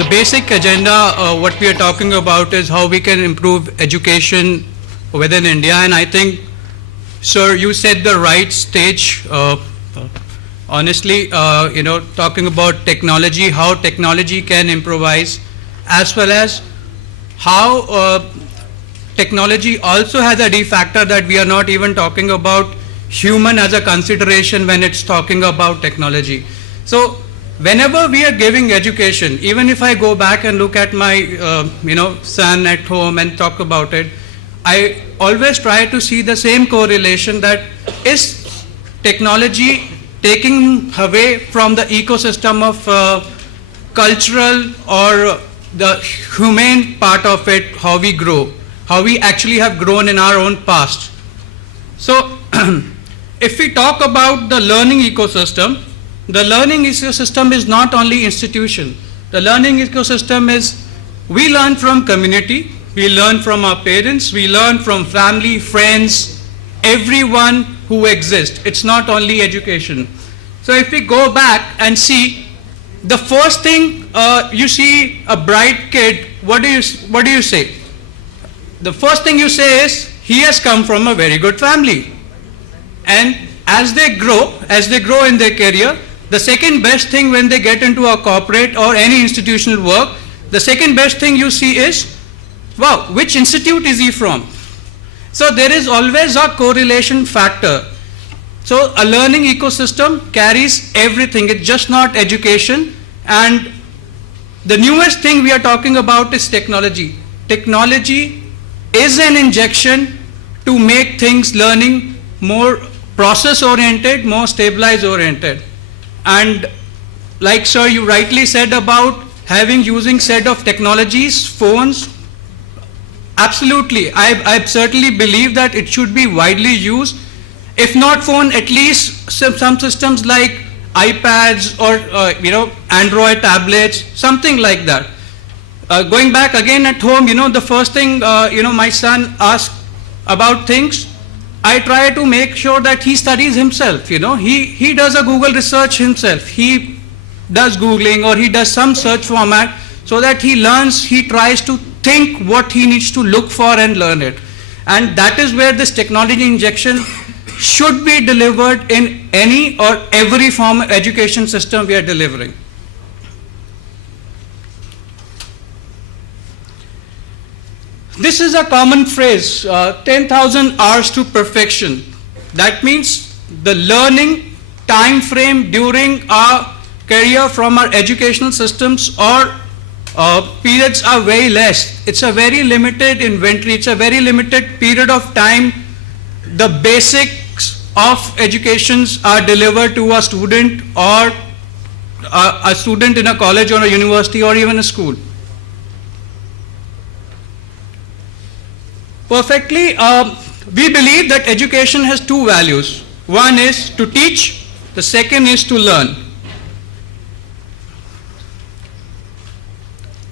the basic agenda, what we are talking about is how we can improve education within India, and I think, sir, you set the right stage. Honestly, talking about technology, how technology can improvise, as well as how technology also has a D factor that we are not even talking about human as a consideration when it's talking about technology. So whenever we are giving education, even if I go back and look at my son at home and talk about it, I always try to see the same correlation, that is technology taking away from the ecosystem of cultural or the humane part of it, how we grow, how we actually have grown in our own past. So if we talk about the learning ecosystem, the learning ecosystem is not only institution. The learning ecosystem is, we learn from community, we learn from our parents, we learn from family, friends, everyone who exists. It's not only education. So if we go back and see, the first thing you see a bright kid, what do you say? The first thing you say is, he has come from a very good family. And as they grow in their career, the second best thing when they get into a corporate or any institutional work, the second best thing you see is, wow, which institute is he from? So there is always a correlation factor. So a learning ecosystem carries everything. It's just not education. And the newest thing we are talking about is technology. Technology is an injection to make things learning more process oriented, more stabilized oriented. And like sir, you rightly said about using set of technologies, phones, absolutely. I certainly believe that it should be widely used. If not phone, at least some systems like iPads or Android tablets, something like that. Going back again at home, the first thing my son asks about things, I try to make sure that he studies himself. He does a Google research himself. He does Googling or he does some search format, so that he learns, he tries to think what he needs to look for and learn it. And that is where this technology injection should be delivered in any or every form of education system we are delivering. This is a common phrase, 10,000 hours to perfection. That means the learning time frame during our career from our educational systems or periods are very less. It's a very limited inventory. It's a very limited period of time. The basics of educations are delivered to a student or a student in a college or a university or even a school. Perfectly, we believe that education has two values. One is to teach, the second is to learn.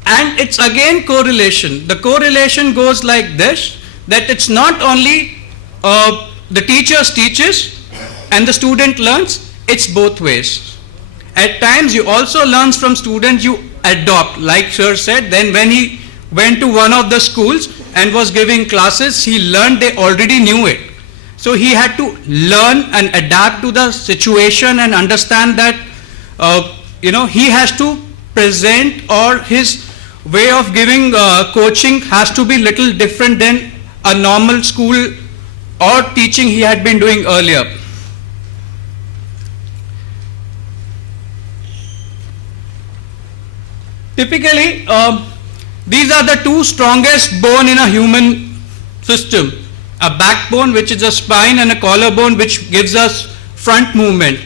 And it's again correlation. The correlation goes like this, that it's not only the teacher teaches and the student learns, it's both ways. At times you also learn from students, you adopt, like sir said. Then when he went to one of the schools and was giving classes, he learned they already knew it. So he had to learn and adapt to the situation and understand that he has to present, or his way of giving coaching has to be little different than a normal school or teaching he had been doing earlier. Typically, these are the two strongest bone in a human system. A backbone, which is a spine, and a collarbone, which gives us front movement.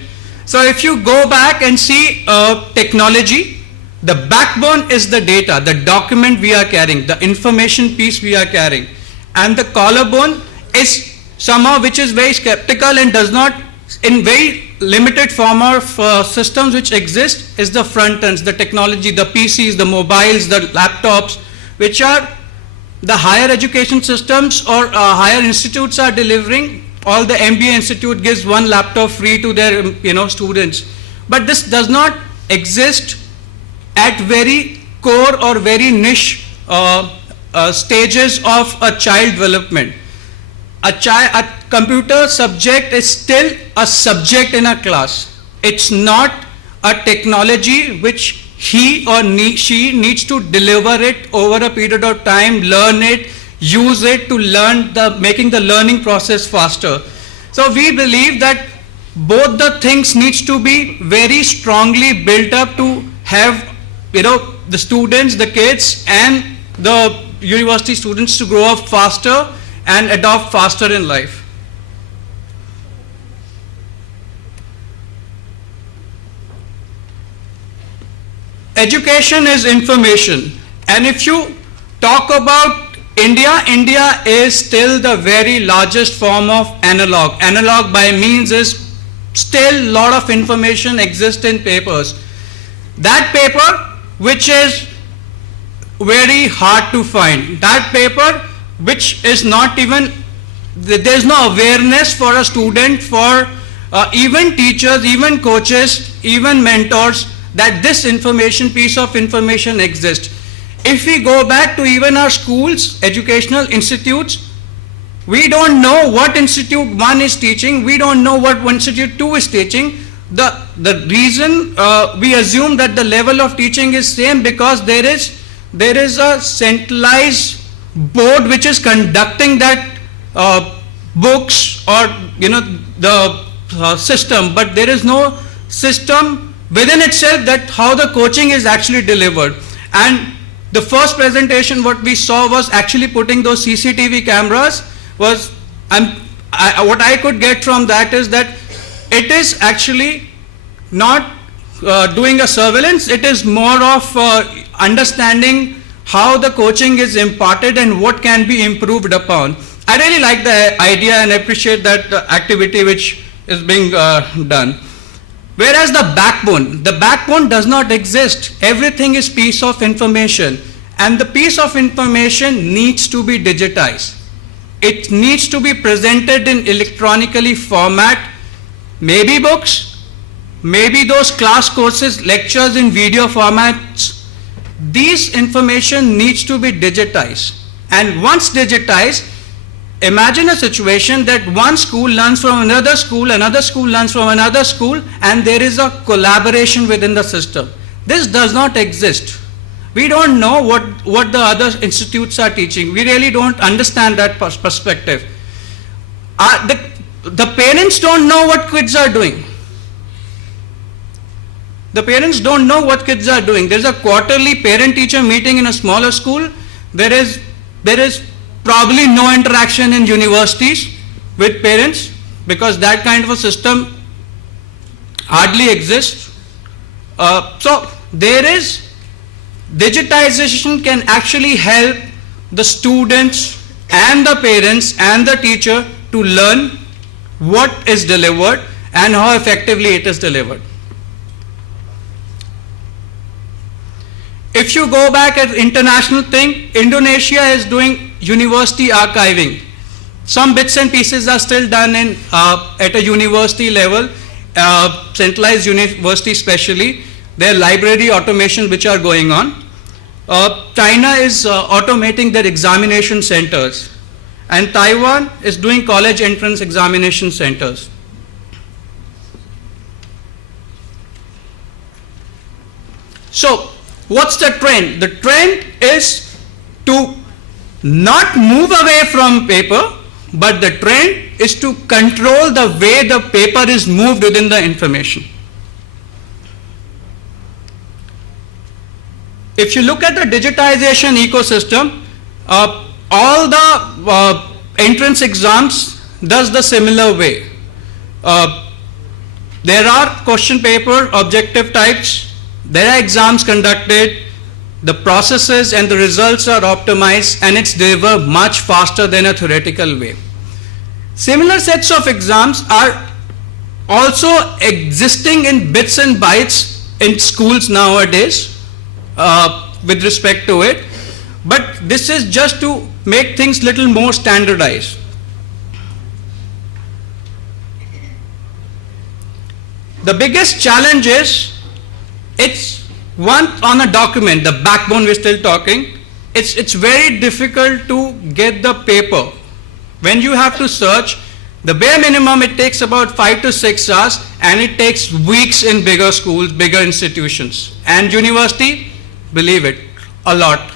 So if you go back and see technology, the backbone is the data, the document we are carrying, the information piece we are carrying. And the collarbone is somehow which is very skeptical and does not, in very limited form of systems which exist, is the front ends, the technology, the PCs, the mobiles, the laptops, which are the higher education systems or higher institutes are delivering. All the MBA institute gives one laptop free to their students. But this does not exist at very core or very niche stages of a child development. A computer subject is still a subject in a class. It's not a technology which he or she needs to deliver it over a period of time, learn it, use it to learn, making the learning process faster. So we believe that both the things needs to be very strongly built up to have, the students, the kids and the university students to grow up faster and adopt faster in life. Education is information, and if you talk about India, India is still the very largest form of analog. Analog by means is still lot of information exists in papers. That paper which is very hard to find, that paper which is not even, there's no awareness for a student, for even teachers, even coaches, even mentors, that this information, piece of information exists. If we go back to even our schools, educational institutes, we don't know what Institute 1 is teaching, we don't know what Institute 2 is teaching. The reason we assume that the level of teaching is same because there is a centralized board which is conducting that books or the system, but there is no system within itself that how the coaching is actually delivered. And the first presentation what we saw was actually putting those CCTV cameras was, what I could get from that is that it is actually not doing a surveillance, it is more of understanding how the coaching is imparted and what can be improved upon. I really like the idea and appreciate that activity which is being done. Whereas the backbone does not exist. Everything is piece of information, and the piece of information needs to be digitized. It needs to be presented in electronically format, maybe books, maybe those class courses, lectures in video formats. These information needs to be digitized, and once digitized, imagine a situation that one school learns from another school learns from another school, and there is a collaboration within the system. This does not exist. We don't know what the other institutes are teaching. We really don't understand that perspective. The parents don't know what kids are doing. The parents don't know what kids are doing. There's a quarterly parent-teacher meeting in a smaller school. There is probably no interaction in universities with parents because that kind of a system hardly exists. So there is, digitization can actually help the students and the parents and the teacher to learn what is delivered and how effectively it is delivered. If you go back at international thing, Indonesia is doing university archiving. Some bits and pieces are still done in at a university level, centralized university especially. There are library automation which are going on. China is automating their examination centers, and Taiwan is doing college entrance examination centers. So what's the trend? The trend is to not move away from paper, but the trend is to control the way the paper is moved within the information. If you look at the digitization ecosystem, all the entrance exams does the similar way. There are question paper objective types, there are exams conducted, the processes and the results are optimized, and it's delivered much faster than a theoretical way. Similar sets of exams are also existing in bits and bytes in schools nowadays with respect to it, but this is just to make things little more standardized. The biggest challenge is it's once on a document, the backbone we're still talking, it's very difficult to get the paper. When you have to search, the bare minimum it takes about 5 to 6 hours, and it takes weeks in bigger schools, bigger institutions. And university, believe it, a lot.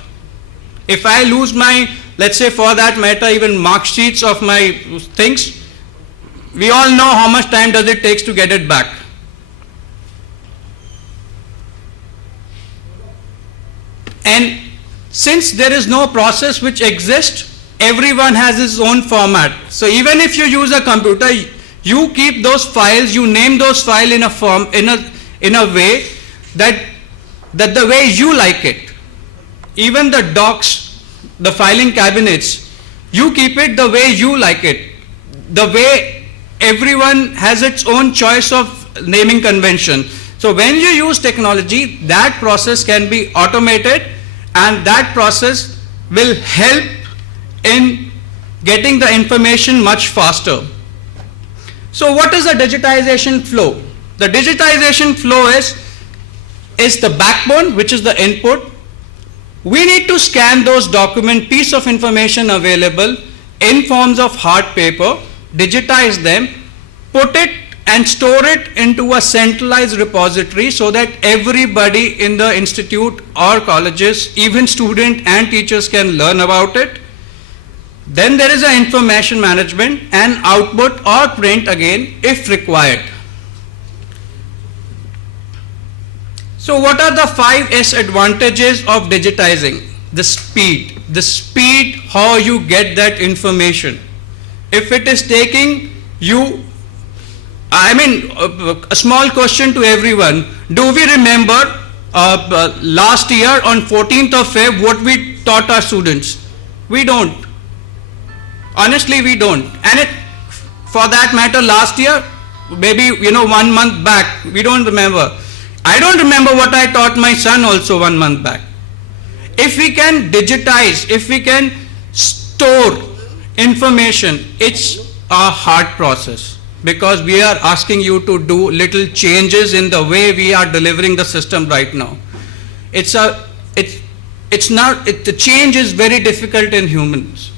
If I lose my, let's say for that matter, even mark sheets of my things, we all know how much time does it takes to get it back. And since there is no process which exists, everyone has his own format. So even if you use a computer, you keep those files, you name those files in a form, in a way that the way you like it. Even the docs, the filing cabinets, you keep it the way you like it. The way everyone has its own choice of naming convention. So when you use technology, that process can be automated, and that process will help in getting the information much faster. So what is the digitization flow? The digitization flow is the backbone, which is the input. We need to scan those document piece of information available in forms of hard paper, digitize them, put it and store it into a centralized repository so that everybody in the institute or colleges, even students and teachers, can learn about it. Then there is an information management and output or print again if required. So what are the 5S advantages of digitizing? The speed how you get that information. If it is taking you, a small question to everyone, do we remember last year on 14th of Feb what we taught our students? We don't. Honestly, we don't. And for that matter, last year, maybe 1 month back, we don't remember. I don't remember what I taught my son also 1 month back. If we can digitize, if we can store information, it's a hard process, because we are asking you to do little changes in the way we are delivering the system right now. The change is very difficult in humans.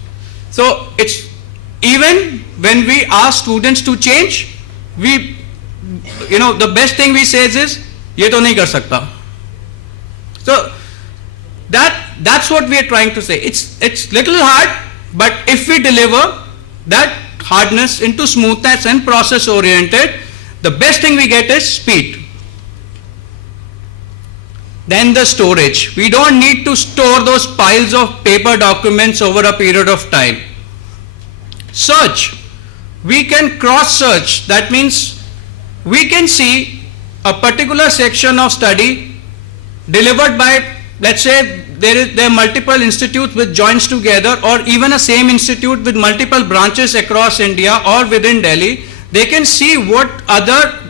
So it's, even when we ask students to change, the best thing we say is, ye to nahi kar sakta. So that's what we are trying to say. It's little hard, but if we deliver that hardness into smoothness and process oriented, the best thing we get is speed. Then the storage. We don't need to store those piles of paper documents over a period of time. Search. We can cross search. That means we can see a particular section of study delivered by, let's say, there are multiple institutes which joins together, or even a same institute with multiple branches across India or within Delhi. They can see what other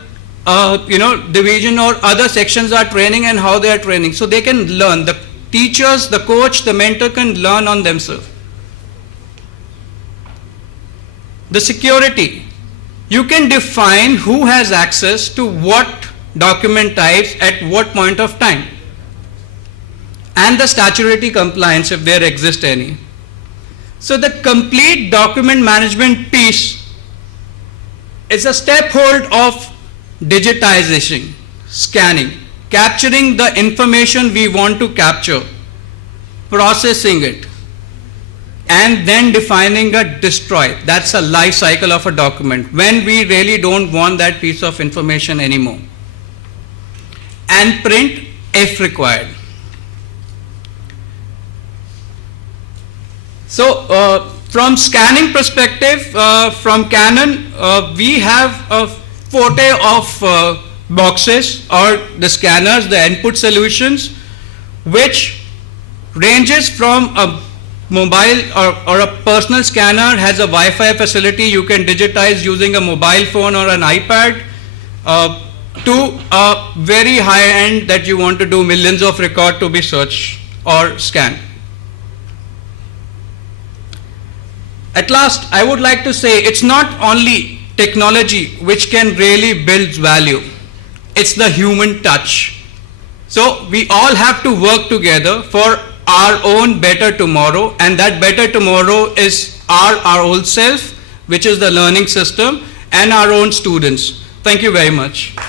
division or other sections are training and how they are training. So they can learn. The teachers, the coach, the mentor can learn on themselves. The security. You can define who has access to what document types at what point of time. And the statutory compliance, if there exists any. So the complete document management piece is a step hold of digitization, scanning, capturing the information we want to capture, processing it, and then defining a destroy. That's a life cycle of a document when we really don't want that piece of information anymore. And print if required. So from scanning perspective, from Canon, we have a forte of boxes or the scanners, the input solutions, which ranges from a mobile or a personal scanner, has a Wi-Fi facility, you can digitize using a mobile phone or an iPad, to a very high end that you want to do millions of records to be searched or scanned. At last, I would like to say it's not only technology which can really build value, it's the human touch. So So we all have to work together for our own better tomorrow, and that better tomorrow is our old self, which is the learning system, and our own students. Thank you very much.